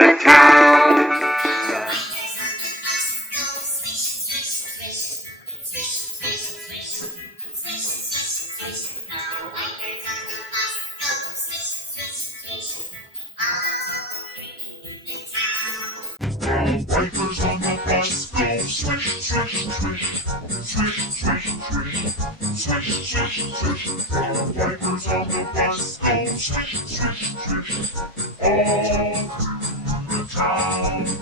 the town. Wipers on the bus go swish, swish, swish, swish, swish, swish, swish, swish, swish. The wipers on the bus go swish, swish, swish, all through the town.